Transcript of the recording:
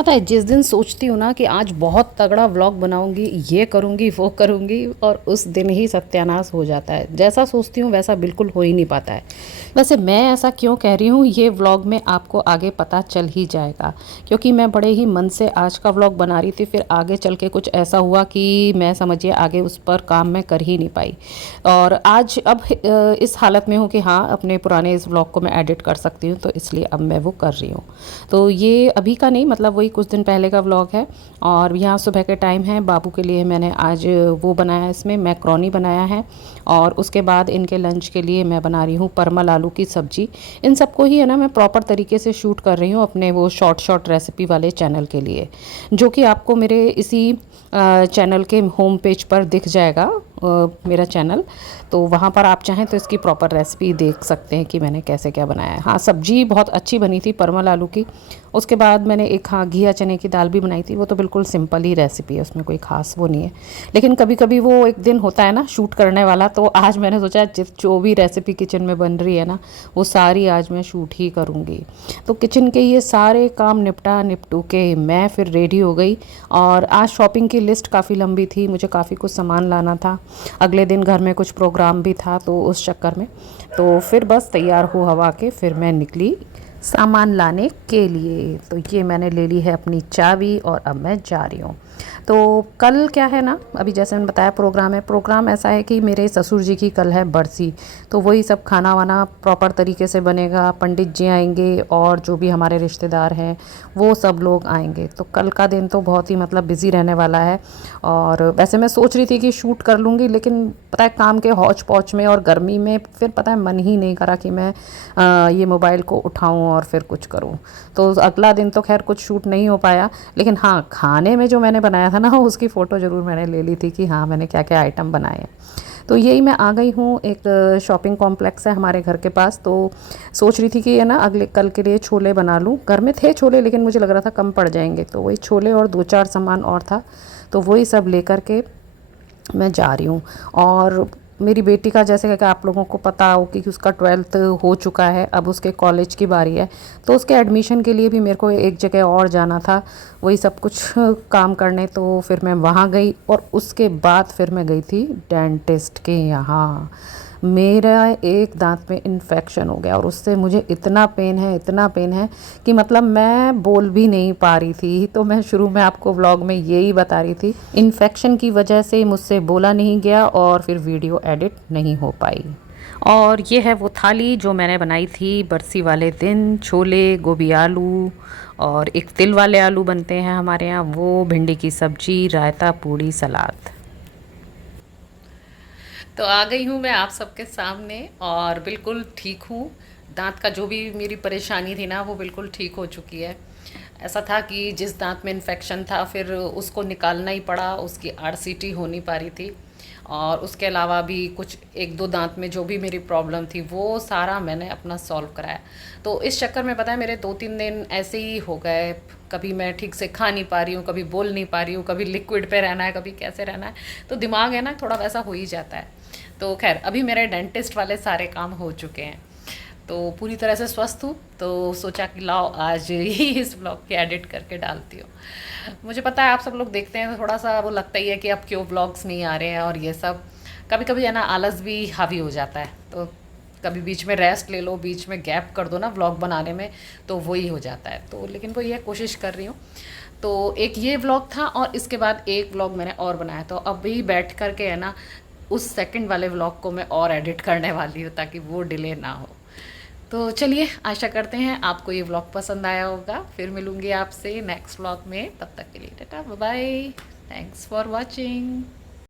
पता है जिस दिन सोचती हूँ ना कि आज बहुत तगड़ा व्लॉग बनाऊंगी, ये करूंगी वो करूंगी, और उस दिन ही सत्यानाश हो जाता है। जैसा सोचती हूँ वैसा बिल्कुल हो ही नहीं पाता है। वैसे मैं ऐसा क्यों कह रही हूँ ये व्लॉग में आपको आगे पता चल ही जाएगा, क्योंकि मैं बड़े ही मन से आज का व्लॉग बना रही थी, फिर आगे चल के कुछ ऐसा हुआ कि मैं समझिए आगे उस पर काम मैं कर ही नहीं पाई। और आज अब इस हालत में हूँ कि हाँ, अपने पुराने इस व्लॉग को मैं एडिट कर सकती हूँ, तो इसलिए अब मैं वो कर रही हूँ। तो ये अभी का नहीं, मतलब वही कुछ दिन पहले का व्लॉग है। और यहाँ सुबह के टाइम है, बाबू के लिए मैंने आज वो बनाया, इसमें मैक्रोनी बनाया है। और उसके बाद इनके लंच के लिए मैं बना रही हूँ परमल आलू की सब्ज़ी। इन सबको ही है ना मैं प्रॉपर तरीके से शूट कर रही हूँ अपने वो शॉर्ट शॉर्ट रेसिपी वाले चैनल के लिए, जो कि आपको मेरे इसी चैनल के होम पेज पर दिख जाएगा, मेरा चैनल। तो वहाँ पर आप चाहें तो इसकी प्रॉपर रेसिपी देख सकते हैं कि मैंने कैसे क्या बनाया है। हाँ, सब्जी बहुत अच्छी बनी थी परमल आलू की। उसके बाद मैंने एक हाँ घिया चने की दाल भी बनाई थी। वो तो बिल्कुल सिंपल ही रेसिपी है, उसमें कोई ख़ास वो नहीं है। लेकिन कभी कभी वो एक दिन होता है ना शूट करने वाला, तो आज मैंने सोचा जो भी रेसिपी किचन में बन रही है ना, वो सारी आज मैं शूट ही करूँगी। तो किचन के ये सारे काम निपटू के मैं फिर रेडी हो गई। और आज शॉपिंग की लिस्ट काफ़ी लंबी थी, मुझे काफ़ी कुछ सामान लाना था। अगले दिन घर में कुछ प्रोग्राम भी था, तो उस चक्कर में तो फिर बस तैयार हो हवा के फिर मैं निकली सामान लाने के लिए। तो ये मैंने ले ली है अपनी चाबी और अब मैं जा रही हूँ। तो कल क्या है ना, अभी जैसे मैंने बताया प्रोग्राम है। प्रोग्राम ऐसा है कि मेरे ससुर जी की कल है बरसी, तो वही सब खाना वाना प्रॉपर तरीके से बनेगा। पंडित जी आएंगे और जो भी हमारे रिश्तेदार हैं वो सब लोग आएंगे। तो कल का दिन तो बहुत ही मतलब बिज़ी रहने वाला है। और वैसे मैं सोच रही थी कि शूट कर लूँगी, लेकिन पता है काम के हौच पौच में और गर्मी में फिर पता है मन ही नहीं करा कि मैं ये मोबाइल को उठाऊँ और फिर कुछ करूँ। तो अगला दिन तो खैर कुछ शूट नहीं हो पाया। लेकिन हाँ, खाने में जो मैंने बनाया था ना, उसकी फ़ोटो ज़रूर मैंने ले ली थी कि हाँ मैंने क्या क्या आइटम बनाए हैं। तो यही मैं आ गई हूँ, एक शॉपिंग कॉम्प्लेक्स है हमारे घर के पास। तो सोच रही थी कि है ना अगले कल के लिए छोले बना लूँ। घर में थे छोले, लेकिन मुझे लग रहा था कम पड़ जाएंगे, तो वही छोले और दो चार सामान और था, तो वही सब लेकर के मैं जा रही हूँ। और मेरी बेटी का जैसे कि आप लोगों को पता हो कि उसका 12th हो चुका है, अब उसके कॉलेज की बारी है। तो उसके एडमिशन के लिए भी मेरे को एक जगह और जाना था, वही सब कुछ काम करने। तो फिर मैं वहाँ गई और उसके बाद फिर मैं गई थी डेंटिस्ट के यहाँ। मेरा एक दांत में इन्फेक्शन हो गया और उससे मुझे इतना पेन है कि मतलब मैं बोल भी नहीं पा रही थी। तो मैं शुरू में आपको व्लॉग में यही बता रही थी, इन्फेक्शन की वजह से मुझसे बोला नहीं गया और फिर वीडियो एडिट नहीं हो पाई। और ये है वो थाली जो मैंने बनाई थी बरसी वाले दिन। छोले, गोभी आलू और एक तिल वाले आलू बनते हैं हमारे यहाँ, वो, भिंडी की सब्जी, रायता, पूड़ी, सलाद। तो आ गई हूँ मैं आप सबके सामने और बिल्कुल ठीक हूँ। दांत का जो भी मेरी परेशानी थी ना, वो बिल्कुल ठीक हो चुकी है। ऐसा था कि जिस दांत में इन्फेक्शन था फिर उसको निकालना ही पड़ा, उसकी आरसीटी हो नहीं पा रही थी। और उसके अलावा भी कुछ एक दो दांत में जो भी मेरी प्रॉब्लम थी वो सारा मैंने अपना सॉल्व कराया। तो इस चक्कर में पता है मेरे 2-3 दिन ऐसे ही हो गए। कभी मैं ठीक से खा नहीं पा रही हूँ, कभी बोल नहीं पा रही हूँ, कभी लिक्विड पे रहना है, कभी कैसे रहना है। तो दिमाग है ना थोड़ा वैसा हो ही जाता है। तो खैर अभी मेरे डेंटिस्ट वाले सारे काम हो चुके हैं, तो पूरी तरह से स्वस्थ हूँ। तो सोचा कि लाओ आज ही इस ब्लॉग की एडिट करके डालती हूँ। मुझे पता है आप सब लोग देखते हैं तो थोड़ा सा वो लगता ही है कि अब क्यों ब्लॉग्स नहीं आ रहे हैं और ये सब। कभी कभी है ना आलस भी हावी हो जाता है, तो कभी बीच में रेस्ट ले लो, बीच में गैप कर दो ना व्लॉग बनाने में, तो वही हो जाता है। तो लेकिन वो ये कोशिश कर रही हूँ। तो एक ये व्लॉग था और इसके बाद एक व्लॉग मैंने और बनाया, तो अभी बैठ कर के है ना उस सेकंड वाले व्लॉग को मैं और एडिट करने वाली हूँ ताकि वो डिले ना हो। तो चलिए, आशा करते हैं आपको ये व्लॉग पसंद आया होगा। फिर मिलूँगी आपसे नेक्स्ट व्लॉग में, तब तक के लिए tata bye bye. Thanks for watching.